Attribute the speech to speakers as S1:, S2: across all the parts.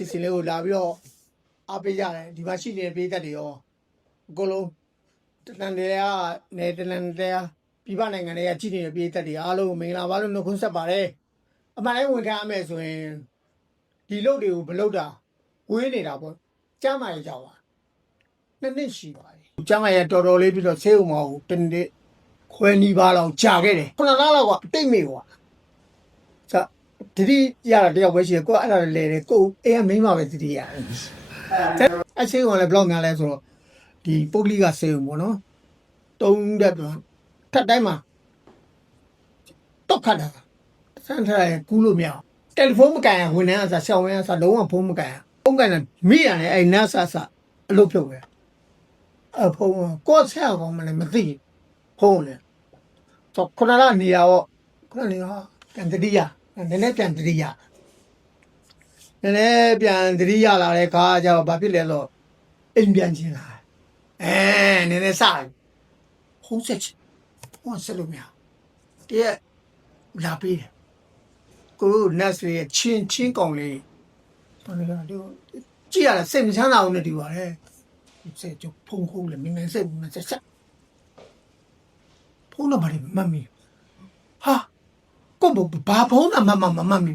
S1: စီစဉ်လေးကိုလာပြီးတော့အားပေးကြတယ်ဒီမှာရှိနေတဲ့ပြည်သက်တွေရောအကုန်လုံးတလန်တွေကနယ်တလန်တွေကပြည်ပနိုင်ငံတွေကကြည့်နေတဲ့ပြည်သက်တွေအားလုံးကိုမင်္ဂလာပါလို့နှုတ်ခွန်းဆက်ပါတယ်အမှန်တိုင်းဝန်ခံရမယ်ဆိုရင်ဒီလုပ်တွေကိုမလုပ်တာဝေးနေတာပေါ့ကြားမှရကြပါနှစ်နှစ်ရှိပါပြီကြားမှရတော်တော်လေးပြီးတော့ဆေးဥမဟုတ်တနေ့ခွဲနီးပါးလောက်ကြာခဲ့တယ်ခုနကလောက်ကအတိတ်မေကွာစာ တတိရတာတယောက်ပဲရှိတယ်ကိုကအဲ့ဒါလဲတယ်ကိုအေးကမိန်းမပဲတတိရတယ်အချင်းကလည်းဘလော့များလဲဆိုတော့ဒီပုတ်ကလိကဆေးုံပေါ့နော်တုံးတဲ့တော့ထပ်တိုင်းမှာတော့ခတ်တာစမ်းထားရင်ကူးလို့မရတယ်လီဖုန်းမကန်ရဝန်ထမ်းအစားရှောင်းဝင်းအစားလုံးဝဖုန်းမကန်ရဖုန်းကန်တယ်မိရတယ်အဲ့နတ်ဆဆအလုပ်ပြုတ်ပဲအဖုန်းကိုယ်ဆက်အောင်မလည်းမသိဖုန်းလေဆိုခုနကနေရတော့ခုနနေရပြန်တတိယ နည်းနည်းပြန်တတိယနည်းနည်းပြန်တတိယလာတဲ့ခါကျတော့ဘာဖြစ်လဲလို့အိမ်ပြန်ချင်းလာအဲနည်းနည်းစဖုန်းဆက်ချင်ဖုန်းဆက်လို့မရတည့်လာပေးတယ်ကိုနတ်ရဲ့ချင်းချင်းကောင်လေးဘာလဲတော့ကြည့်ရတာစိတ်မချမ်းသာဘူးနဲ့ဒီပါလေစိတ်ကြဖုန်းဖုန်းလေမင်းမစိတ်မဆက်ဆက်ဖုန်းနံပါတ်မမီဟာ ကိုဘာဖုန်းနံပါတ်မမမီ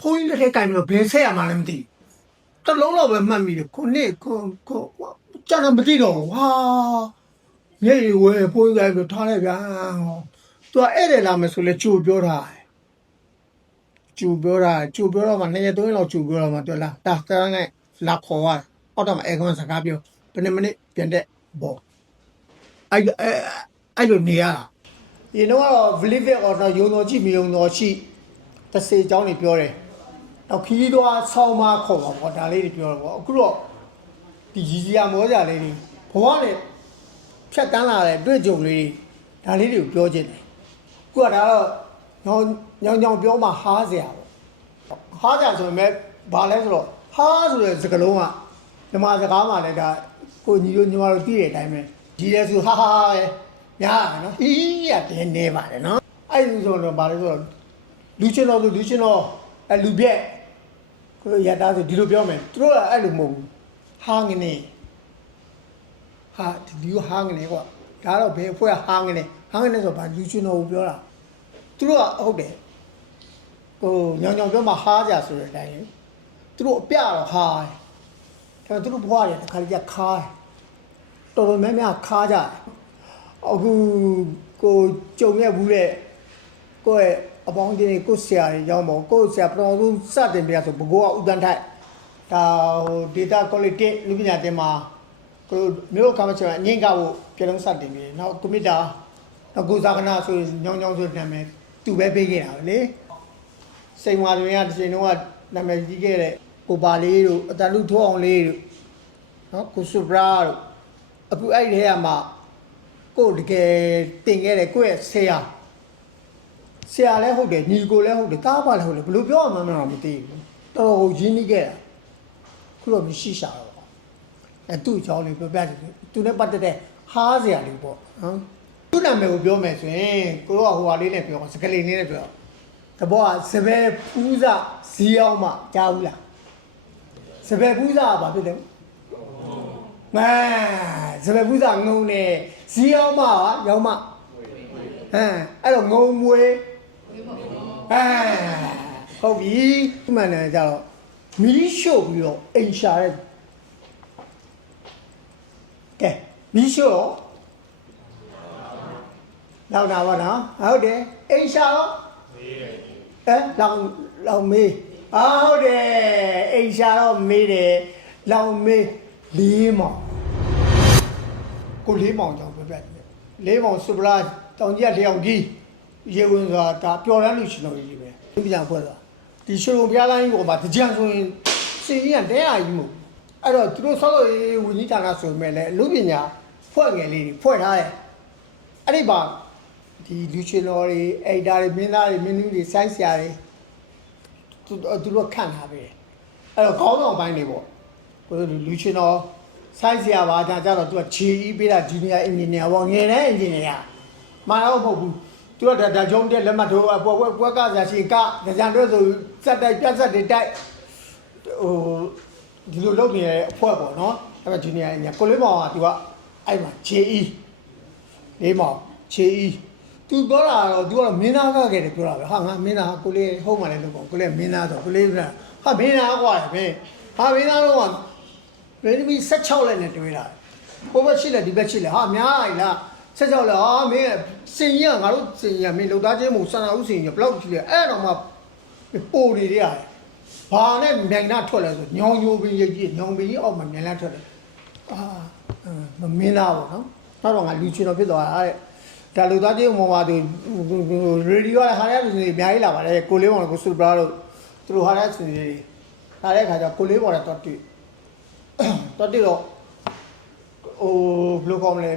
S1: ဖုန်းကြီးလည်းကင်ပြီးတော့ဘယ်ဆက်ရမှာလဲမသိတလုံးတော့ပဲမှတ်မိတယ်ခုနှစ်ခုခုကြာတော့မသိတော့ဟာမျက်ရည်ဝဲပိုးကြိုက်ပြီးထားလိုက်ဗျာသူကဧည့်တယ်လာမယ်ဆိုလဲကြိုပြောတာကြိုပြောတာကြိုပြောတော့မှနှစ်ရက်သုံးရက်လောက်ကြိုပြောတော့မှသူလာတာတန်းနဲ့လာခေါ်သွားအောက်တော့မှအဲကွန်စကားပြောဘယ်နှမိနစ်ပြန်တဲ့ဘောအဲ့အဲ့အဲ့လိုနေရတာ ဒီတော့ believe it or not ယုံတော်ကြည့်မယုံတော်ရှိတစ်စေအကြောင်းတွေပြောတယ်တော့ခီးတော့ဆောင်းမခေါ်ပါဘောဒါလေးတွေပြောတော့ဘောအခုတော့ဒီရီစီယာမောကြလေးတွေဘဝနဲ့ ဖြတ်တန်းလာတဲ့တွေ့ကြုံလေးတွေဒါလေးတွေကိုပြောချင်တယ်ခုကဒါတော့ညောင်ညောင်ညောင်ပြောမှဟားเสียပေါ့ဟားကြဆိုရင်ပဲဘာလဲဆိုတော့ဟားဆိုတဲ့စကားလုံးကဓမ္မစကားမှလည်းဒါကိုညီတို့ညီမတို့သိတဲ့အတိုင်းပဲဒီလဲဆိုဟာဟာပဲ ညားတယ်နော်ဟီးရတင်းနေပါတယ်နော်အဲ့ဒီဆိုတော့ဘာလဲဆိုတော့လူချင်းတော်ဆိုလူချင်းတော်အဲလူပြက်ကိုရတာဆိုဒီလိုပြောမယ်သူတို့ကအဲ့လိုမဟုတ်ဘူးဟာငနေဟာဒီလိုဟာငနေကွာဒါတော့ဘယ်အဖွဲ့ကဟာငနေဟာငနေဆိုဘာလူချင်တော်ကိုပြောတာသူတို့ကဟုတ်တယ်ဟိုညောင်ညောင်ပြောမှဟာကြဆိုတဲ့အတိုင်းလေသူတို့အပြတော့ဟာတယ်ဒါပေမဲ့သူတို့ဘွားတယ်တခါတည်းကခါတယ်တော်တော်များများခါကြတယ် အခုကိုကြုံရဘူးတဲ့ကိုယ့်ရဲ့အပေါင်းအသင်းတွေကိုဆရာတွေရောင်းပေါ့ကိုယ့်ဆရာပထမဆုံးစတင်ပြဆိုဘကိုကဥဒန်းထိုက်ဒါဟို data quality လူပညာတင်မှာကိုမျိုးကမချင်အငိမ့်ကဖို့ပြည်လုံးစတင်ပြီးနောက်ကွန်ပျူတာနောက်ကိုစားကနာဆိုညောင်းညောင်းဆိုနာမည်သူပဲပေးခဲ့တာပဲလေစိန်ဝါတွင်ကတစ်ချိန်လုံးကနာမည်ကြီးခဲ့တဲ့ကိုပါလေးတို့အတလူထိုးအောင်လေးတို့နော်ကိုစုဘရာတို့အခုအဲ့ဒီထဲမှာ ကိုတကယ်တင်ခဲ့တဲ့ကိုယ့်ရဲ့ဆရာဆရာလည်းဟုတ်တယ်ညီကိုလည်းဟုတ်တယ်တားပါလည်းဟုတ်တယ်ဘယ်လိုပြောရမှန်းမတော့မသိဘူးတော်တော်ကိုရင်းနှီးခဲ့တာခုတော့မရှိရှာတော့အဲသူ့အကြောင်းလေးပြောပြတယ်သူနဲ့ပတ်သက်တဲ့ဟားစရာလေးပေါ့နော်သူ့နာမည်ကိုပြောမယ်ဆိုရင်ကိုတော့ဟိုဟာလေးနဲ့ပြောစကလေးလေးနဲ့ပြောတဘောကစပယ်ဖူးစာဇီးအောင်မှကြားဘူးလားစပယ်ဖူးစာကဘာဖြစ်လဲ မဲစပယ်ဖူးစာငုံနေဇီးအောင်မှဟာရောင်းမှဟမ်အဲ့တော့ငုံမွေအဲဟုတ်ပြီဒီမှန်တယ်ကြတော့မီးရှို့ပြီးတော့အိမ်ရှာတဲ့ကဲမီးရှို့လောက်တာပါနော်ဟုတ်တယ်အိမ်ရှာတော့အဲလောင်လောင်မေးအာဟုတ်တယ်အိမ်ရှာတော့မေးတယ်လောင်မေးလေးမောင် ကိုလေးမောင်ကြောင့်ပြပြတယ်လေးမောင်စူပလာတောင်ကြီးကလျောင်ကြီးရေဝင်ဆိုတာဒါပျော်ရမ်းလို့ရှင်တော်ကြီးပဲဒီပြန်ဖွဲ့သွားဒီရှင်လုံးဘုရားလိုင်းကိုပါတကြံဆိုရင်စင်ကြီးကတဲအားကြီးမို့အဲ့တော့သူတို့ဆောက်လို့ရေးဝင်းကြီးဌာနဆိုပေမဲ့လည်းလူပညာဖွဲ့ငယ်လေးတွေဖွဲ့ထားတယ်အဲ့ဒီပါဒီလူချီလော်တွေအိဒါတွေမင်းသားတွေမင်းသမီးတွေဆိုင်းဆရာတွေသူသူတို့ခန့်ထားပဲအဲ့တော့ခေါင်းဆောင်ပိုင်းတွေပေါ့ကိုလူချီလော် ဆိုင်းဆရာပါဒါကြတော့သူကခြေကြီးပေးတာဂျူနီယာအင်ဂျင်နီယာပေါ့ငယ်တဲ့အင်ဂျင်နီယာမာတော့မဟုတ်ဘူးသူကဒါဒါဂျုံတက်လက်မှတ်ထိုးပွဲပွဲပွဲကစားရှိကဒါကြံတွဲဆိုစက်တိုက်ပြတ်စက်တွေတိုက်ဟိုဒီလိုလုပ်နေတဲ့အဖွဲပေါ့နော်အဲ့မှာဂျူနီယာညာကိုလေးမောင်ကသူကအဲ့မှာ JE လေးမောင် JE သူပြောတာတော့သူကတော့မင်းသားကခဲ့တယ်ပြောတာပဲဟာငါမင်းသားကိုလေးဟုတ်မှလည်းလို့ပေါ့ကိုလေးမင်းသားဆိုကိုလေးကဟာမင်းသားကွာပဲဟာမင်းသားတော့ က Redmi 16လက်နဲ့တွေ့လာဟိုဘက်ရှိလက်ဒီဘက်ရှိလက်ဟာများလိုက်လား16လက်ဟာမင်းစင်ကြီးကငါတို့စင်ကြီးကမင်းလုံသားချင်းမို့စန္ဒာဥစင်ကြီးဘလောက်ကြည့်လဲအဲ့တော့မှပိုနေရတယ်ဘာနဲ့နိုင်နာထွက်လဲဆိုညောင်ညိုပင်ရိပ်ကြီးညောင်ပင်ကြီးအောက်မှာမြန်လာထွက်တယ်အာမမင်းသားပေါ့နော်တော့တော့ငါလူချင်တော့ဖြစ်သွားတာတဲ့ဒါလူသားချင်းမော်မာသူရေဒီယိုကဟာရတဲ့နေအများကြီးလာပါတယ်ကိုလေးမောင်ကိုစူပရာတို့သူတို့ဟာရတဲ့နေဟာတဲ့ခါကျကိုလေးမောင်နဲ့တော့တွေ့ တော့တွေ့တော့ဟိုဘယ်လိုကောင်းမလဲ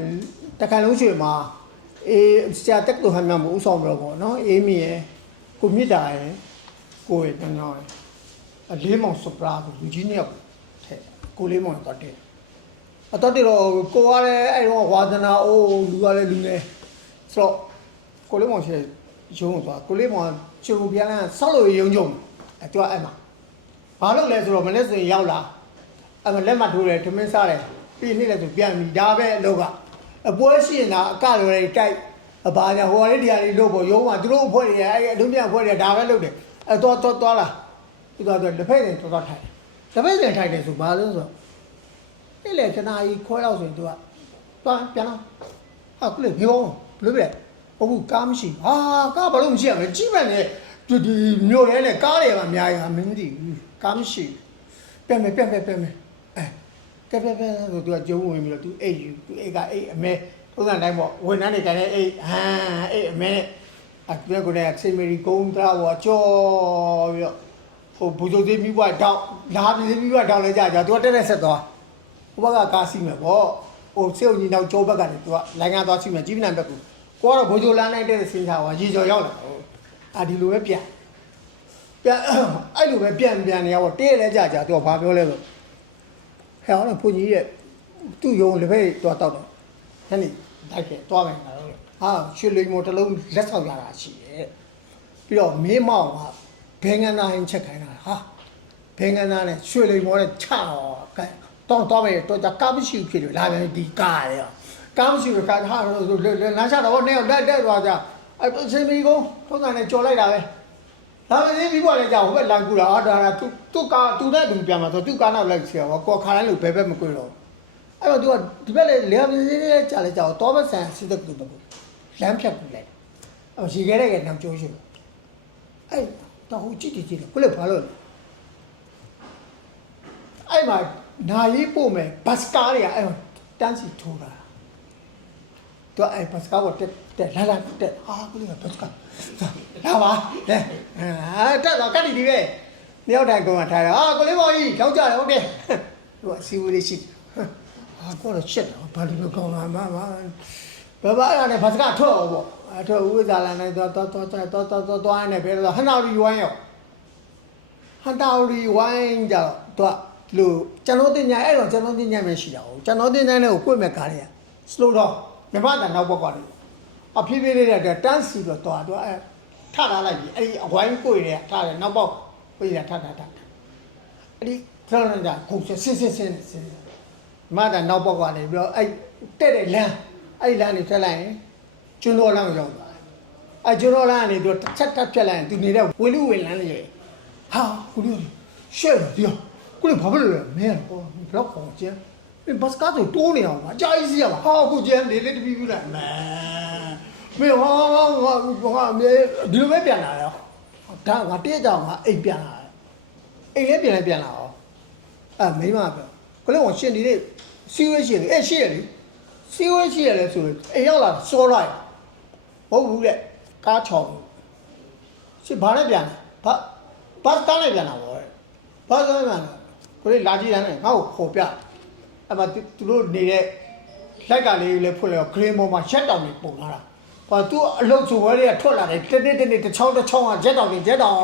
S1: တခါလုံးရွှေမှာအေးဆရာတက်တူဟမ်းမှာမဥဆောင်ပြီးတော့ပေါ့နော်အေးမီရယ်ကိုမြစ်တာရယ်ကိုရယ်တန်းတော့ရယ်အလေးမောင်စပရာကိုလူကြီးနှစ်ယောက်ထဲကိုလေးမောင်တော့တယ်အတော့တယ်တော့ကိုကလည်းအဲ့တော့ဝါဒနာအိုးလူကလည်းလူနေဆိုတော့ကိုလေးမောင်ရှိရုံးသွားကိုလေးမောင်ချူပြန်လာဆောက်လို့ရုံကြုံအဲ့သူကအဲ့မှာဘာလို့လဲဆိုတော့မနေ့ဆိုရင်ရောက်လာ အဲ့မလက်မှတ်ထိုးတယ်ထမင်းစားတယ်ပြီးနေ့လည်းဆိုပြန်ပြီဒါပဲအလုပ်ကအပွဲရှိရင်ဒါအကလိုတွေတိုက်အဘာညာဟိုကလေးတရားလေးလို့ပေါ့ရုံးမှာသူတို့အဖွဲ့တွေအဲ့အလုံးပြအဖွဲ့တွေဒါပဲလုပ်တယ်အဲ့တော့တော့တော့လာဒီတော့လက်ဖက်နဲ့တော်တော်ထိုင်တယ်လက်ဖက်နဲ့ထိုင်တယ်ဆိုဘာလို့ဆိုတော့အဲ့လေခဏကြီးခွဲတော့ဆိုရင် तू ကသွားပြန်လာဟာကုလေဘယ်အောင်ဘယ်လိုပဲဟုတ်ကားမရှိဟာကားဘာလို့မရှိရမလဲကြီးမှန်နေဒီဒီမြို့ထဲနဲ့ကားတွေမှာအများကြီးဟာမင်းမသိဘူးကားမရှိပြန်မယ်ပြန်မယ်ပြန်မယ် ကက်ပြက်ပြက်ဆိုသူကကျုံဝင်ပြီးတော့သူအိတ်ယူသူအိတ်ကအိတ်အမဲပုံစံတိုင်းပေါ့ဝန်ထမ်းတွေတိုင်းလည်းအိတ်ဟမ်အိတ်အမဲအဲ့ဒါကိုလည်းဆေမရီကုန်းတရာဝါကျော်ပြီးတော့ဟိုဘူဇိုသေးမိဘတောက်လာပြီမိဘတောက်လဲကြာကြာသူကတက်တက်ဆက်သွားဟိုဘက်ကကားစီးမယ်ပေါ့ဟိုစေုံကြီးနောက်ကျောဘက်ကလည်းသူကလိုင်းကားသွားစီးမယ်ကြီးပနံဘက်ကိုကိုကတော့ဘူဇိုလမ်းလိုက်တဲ့စင်ချာဝါရေကျော်ရောက်လာဟိုအာဒီလိုပဲပြန်ပြန်အဲ့လိုပဲပြန်ပြန်နေရပေါ့တင်းလဲကြာကြာသူကဘာပြောလဲဆို ဟဲ့ဟောဘုန်းကြီးရဲ့သူ့ယုံလက်ဖက်သွားတောက်တယ်ညနေတိုက်ခဲ့သွားမယ်ငါတို့ဟာရွှေလိမ်မော်တစ်လုံးလက်ဆောင်ရတာရှိတယ်ပြီးတော့မင်းမောင်ကဘင်္ဂနာဟင်းချက်ခိုင်းတာဟာဘင်္ဂနာနဲ့ရွှေလိမ်မောနဲ့ချတော့ကဲတော့တော့ပဲတော့ကြကားမရှိဘူးဖြစ်လို့လာပြန်ဒီကားရကားမရှိဘူးကားဟာလမ်းချတော့နဲ့လက်တက်သွားကြအဲ့စင်မီကိုထုံးကနေကြော်လိုက်တာပဲ ဒါပေမဲ့ဒီဘက်လည်းကြောက်ဟိုဘက်လန်ကူတာအာဒါသူသူကားသူနဲ့သူပြန်มาဆိုသူကားနောက်လိုက်ချင်တော့ကိုခါတိုင်းလို့ဘယ်ဘက်မကွေတော့အဲ့တော့သူကဒီဘက်လည်းလေပြင်းလေးကြာလဲကြောက်တော့ဘက်ဆန်စစ်တဲ့သူတော့လမ်းဖြတ်ကူလိုက်အဲ့ရှိခဲ့တဲ့ကနောက်ကျိုးရှိတယ်အဲ့တော့ဟိုကြည့်ကြည့်ကြည့်လို့ကိုလည်းဘာလို့လဲအဲ့မှာနာရေးပို့မယ်ဘတ်စကားတွေကအဲ့မှာတန်းစီထိုးတာသူကအဲ့ဘတ်စကားကိုတက် တက်လာလာတက်အာကိုလည်းဘတ်စကားလာပါလေအာတက်တော့ကတ်တီဒီပဲမြောက်တိုင်ကောင်ကထားတယ်အာကိုလေးပေါ်ကြီးထောက်ကြတယ်ဟုတ်တယ်သူကအစီအဝေးလေးရှိတယ်အာကိုတော့ရှက်တော့ဘာလို့ကောင်းလာမှာမဘာဘာအဲ့ဒါနဲ့ဘတ်စကားထွက်အောင်ပေါ့အထွက်ဦးဇာလာနဲ့တော့တော့တော့တော့တော့တော့တော့နဲ့ပဲတော့ဟနာရီဝိုင်းရောဟန်တာရီဝိုင်းကြတော့သူကလူကျွန်တော်တင်ညာအဲ့တော့ကျွန်တော်တင်ညာပဲရှိတာဟုတ်ကျွန်တော်တင်ညာနဲ့ကိုကိုယ့်မဲ့ကားတွေက slow down မြမတန်နောက်ဘက်ကနေ အဖြည်းဖြည်းလေးတဲ့တန်းစီတော့တော့သူကအဲ့ထထားလိုက်ပြီအဲ့ဒီအဝိုင်းကိုယ်တွေကထားတယ်နောက်ပေါက်ကိုယ်တွေကထထထအဲ့ဒီကျွန်တော်ကခုဆင်းဆင်းဆင်းဆင်းမြမတန်နောက်ဘက်ကနေပြီးတော့အဲ့တက်တဲ့လမ်းအဲ့လမ်းနေထက်လိုက်ရင်ကျွန်းတော်လမ်းကိုရောက်သွားတယ်အဲ့ကျွန်းတော်လမ်းကနေသူတစ်ချက်တက်ပြက်လိုက်ရင်သူနေတဲ့ဝင်းလူဝင်လမ်းလေးဟာကိုလေးရှဲ့တယ်ဒီကိုလေးဘာဖြစ်လို့လဲမင်းကတော့ဘလောက်ကောင် ကျန်းဘတ်စကားဆိုတိုးနေအောင်ပါအကြာကြီးစီးရပါဟာကိုကျန်းလေးလေးတပီးပြီးလိုက်မဲမင်းဟာဟာဟာမြေဒီလိုပဲပြန်လာရောဒါငါတည့်ကြအောင်ငါအိမ်ပြန်လာအိမ်လည်းပြန်လည်းပြန်လာအောင်အဲမိမပြောကိုလေးကရှင်ဒီနေ့စီဝဲရှင်လေအဲရှိရလေစီဝဲရှိရလေဆိုရင်အိမ်ရောက်လာစောလိုက်မဟုတ်ဘူးတဲ့ကားချောင်းရှင်ဘာနဲ့ပြန်လဲဘာဘတ်ကားနဲ့ပြန်လာပါပဲဘတ်ကားနဲ့ပြန်လာကိုလေးလာကြည့်တယ်ငါ့ကိုခေါ်ပြ အဲ့မှာသူတို့နေတဲ့လက်ကလေးလည်းဖွင့်လိုက်ဂရင်းပေါ်မှာရက်တောင်တွေပုံလာတာဘာသူအလုတ်ဆိုဝဲတွေကထွက်လာတယ်တနေ့တနေ့တစ်ချောင်းတစ်ချောင်းကရက်တောင်တွေရက်တောင်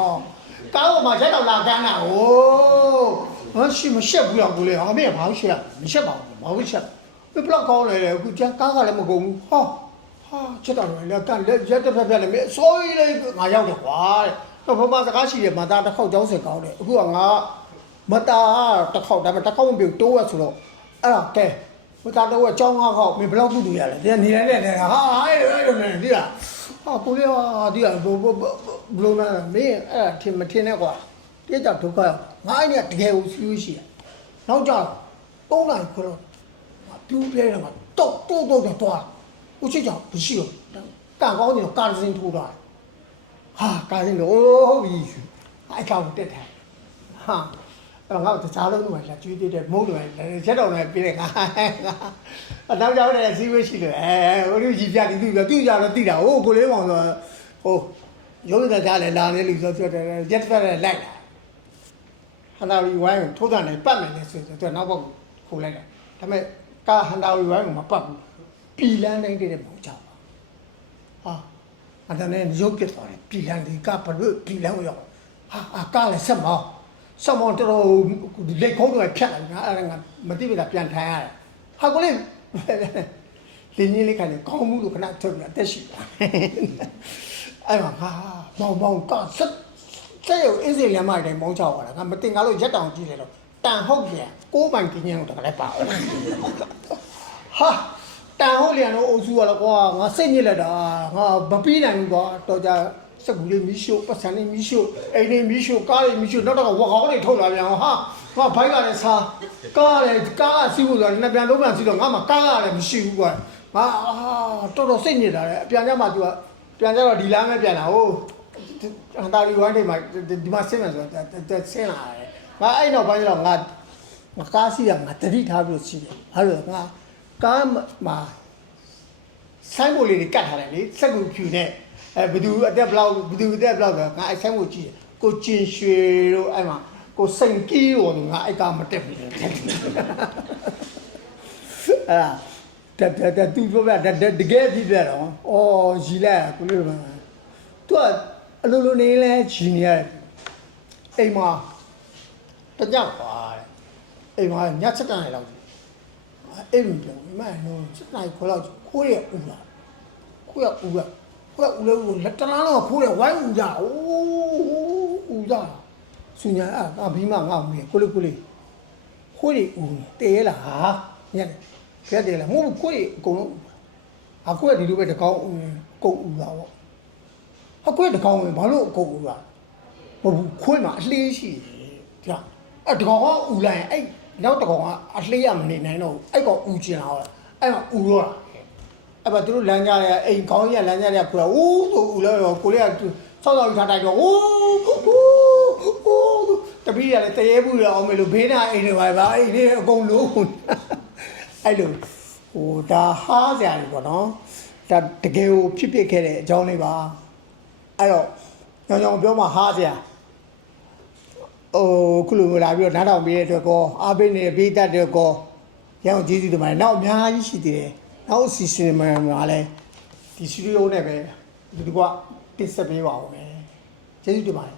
S1: ကားပေါ်မှာရက်တောင်လာကမ်းတာဟိုးဟာရှိမရှက်ဘူးတော့ကိုလေးဟာမင်းဘာလို့ရှက်ရမရှက်ပါဘူးဘာလို့ရှက်ဘယ်ဘလောက်ကောင်းလဲလေအခုကျန်ကားကလည်းမကုန်ဘူးဟာဟာချက်တောင်တွေလည်းကန်လက်ရက်တစ်ဖက်ဖက်လည်းမင်းစိုးရီးလေးငါရောက်တယ်ကွာတဲ့တော့ဘမစကားရှိတယ်မသားတစ်ခေါက်ကြောင်းစင်ကောင်းတယ်အခုကငါမတာတစ်ခေါက်ဒါပေမဲ့တစ်ခေါက်မပြုတ်တိုးရဆိုတော့ အဲ့ဒါကဲမတာတော့အကြောင်းငါးခေါက်မင်းဘယ်လောက်ကုတူရလဲဒီကနေနေနေဟာအဲ့လိုအဲ့လိုနေဒီလားဟာကိုလေးဟာဒီကဘဘဘလုံးလာမင်းအဲ့ထင်မထင်နဲ့ကွာတိကျဒုက္ခငါအဲ့ဒီတကယ်ကိုစီးရရှိရနောက်ကြတော့၃နိုင်ခေါ်တော့ပြူးပြဲတော့တော့တော့တော့တော့ဦးချစ်ကြောင့်မရှိတော့ကံကောင်းတယ်ကာစင်ထိုးတာဟာကာစင်တော့ဟုတ်ပြီအဲ့ကောင်တက်တယ်ဟာ အဲ့ငါတခြားလုံးကလည်းကျွေးသေးတယ်မုန်းတယ်ချက်တော်လည်းပြည့်တယ်ငါအနောက်ကြောင်းလည်းစီးဝေးရှိတယ်အဲဟိုလူကြီးပြတယ်သူကသူကြတော့တိတာဟိုကိုလေးမောင်ဆိုဟိုရုံးတဲ့ကြားလည်းလာနေလို့ဆိုတော့ရက်ဖက်လည်းလိုက်လာဟန်တာဝီဝိုင်းကိုထိုးတယ်ပတ်မယ်လေဆိုတော့သူနောက်ဘက်ခိုးလိုက်တယ်ဒါပေမဲ့ကာဟန်တာဝီဝိုင်းကိုမပတ်ဘူးပြည်လန်းနိုင်တဲ့မောင်ကြောင့်ဟာအဲ့ဒါနဲ့ရုပ်ပြသွားတယ်ပြည်လန်းဒီကဘလို့ပြည်လန်းကိုရောက်ဟာအကားလည်းဆက်မောင်း ဆက်မောင်းတော်တော်လက်ခုံးတွေဖြတ်လိုက်ငါအဲ့ဒါငါမတိပြတာပြန်ထိုင်ရတယ်ဟာကိုလေးလင်းကြီးလေးကနေကောင်းမှုလို့ခဏထုတ်ပြီးအသက်ရှိတာအဲ့မှာဟာမောင်မောင်ကဆက်ဆက်ရုပ်အင်းစီလမ်းမတိုင်းမောင်းချောက်လာတာငါမတင်ကားလို့ရက်တောင်ကြည့်လေတော့တန်ဟုတ်ပြန်ကိုးပိုင်ပြင်းရင်တော့လည်းပါဟာတန်ဟုတ်လျံတော့အုပ်စုရတော့ကွာငါစိတ်ညစ်လက်တာငါမပြီးနိုင်ဘူးကွာတော်ကြ စက်ကူလေးမီးရှို့ပတ်စံလေးမီးရှို့အိမ်လေးမီးရှို့ကားလေးမီးရှို့နောက်တော့ဝါကောင်းလေးထုတ်လာပြန်ဟာငါဘိုက်ကလည်းစားကားလည်းကားကစီးဖို့ဆိုတော့နှစ်ပြန်လုံးပြန်စီးတော့ငါမှကားကလည်းမရှိဘူးကွာငါအာတော်တော်စိတ်ညစ်တာလေအပြန်ကြမှာ तू ကပြန်ကြတော့ဒီလမ်းပဲပြန်လာဟိုအန်တာရီဝိုင်းတွေမှာဒီမှာဆင်းမယ်ဆိုတော့ဆင်းလာတယ်ငါအဲ့တော့ဘာလို့ငါငါကားစီးရငါတတိထားပြီးစီးတယ်ဘာလို့ငါကားမှာဆိုင်းဘိုလေးတွေကတ်ထားတယ်လေစက်ကူဖြူနဲ့ အဲဘသူအသက်ဘလောက်ဘသူအသက်ဘလောက်ဆိုငါအဲဆိုင်းဘိုကြည့်တယ်ကိုကျင်ရွှေတို့အဲ့မှာကိုစိန်ကီးတို့ငါအဲ့ကမတက်ဘူးလေအဲ့ဒါတက်တက်တက်သူပြောပြတကယ်ဖြစ်ပြတော့အော်ရီလိုက်ကိုလေးကသူကအလိုလိုနေလဲဂျီနေရတယ်အိမ်မှာတညပါတဲ့အိမ်မှာည7တန်းလောက်အိမ်မပြောမင်းနော်7နိုင်ခွဲလောက်ခိုးရဦးလားခွေးကဦးက ခွေးကဦးလို့လက်တလားတော့ခိုးတယ်ဝိုင်းဦးကြအိုးဦးကြစူညာအာဘီမငါ့မေကိုလေးကိုလေးခွေးတွေဦးတဲရလားဟာညက်ဖက်တယ်လားမဟုတ်ခွေးအကုန်လုံးအခွေးဒီလိုပဲတကောင်းဦးကုန်ဦးတာပေါ့အခွေးတကောင်းဝင်ဘာလို့အကုန်ဦးတာမဟုတ်ဘူးခွေးမှာအလှေးရှိတယ်ကြာအဲ့တကောင်ကဦးလိုက်ရင်အဲ့နောက်တကောင်ကအလှေးရမနေနိုင်တော့ဘူးအဲ့ကောင်ဦးကျင်လာတော့အဲ့မှာဦးတော့တာ အဲ့ပါသူတို့လမ်းကြရအိမ်ကောင်းရလမ်းကြရခွာဦးဆိုဦးလဲတော့ကိုလေးကစောက်စောက်ထားတိုက်တော့ဦးဦးတပီးရလည်းတရေဘူးရအောင်မေလို့ဘေးနာအိမ်တွေပါပါအိမ်တွေအကုန်လုံးအဲ့လိုဟိုဒါဟားကြတယ်ပေါ့နော်ဒါတကယ်ကိုဖြစ်ဖြစ်ခဲ့တဲ့အကြောင်းလေးပါအဲ့တော့ညောင်ညောင်ပြောမှဟားကြဟိုခုလိုလာပြီးတော့နားထောင်ပေးတဲ့အတွက်ကောအားပေးနေတဲ့ပေးတတ်တဲ့ကောရအောင်ကျေးဇူးတင်ပါတယ်နောက်အများကြီးရှိသေးတယ် နောက်စီစဉ်မှာမှာလည်းဒီစတူဒီယိုနဲ့ပဲဒီကတင်ဆက်ပေးပါဦးမယ်ကျေးဇူးတင်ပါတယ်